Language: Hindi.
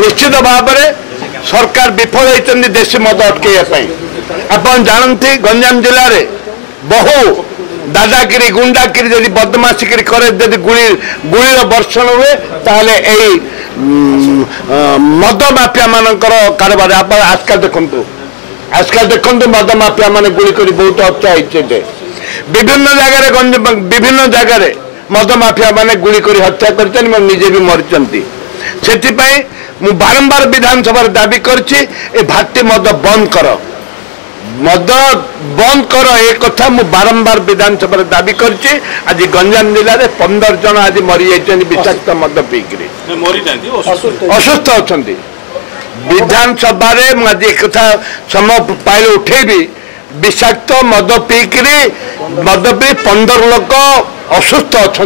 निश्चित भाव में सरकार विफल होती देशी मद अटकैया आप जानते गंजाम जिले में बहु दादागिरी गुंडागिरी जब बदमाशिकी करे जब गुलीर बर्षण हुए ताहले मद माफिया मानकर कारबार आप आजकल देखु मद माफिया मान गुली कर बहुत हत्या होते विभिन्न जगह मद माफिया माने गुली कर हत्या कर निजे भी मरी से बारंबार विधानसभा दाबी करछि भाटी मद बंद कर एक कथा मु बारंबार विधानसभा दाबी करछि आज गंजाम जिले में 15 जन आज मरी जाइछन विषाक्त मद पीकरी असुस्थ अच्छा विधानसभा आज एक कथा समय पाइले उठेबी विषाक्त मद पीकरी 15 लोक असुस्थ अच्छा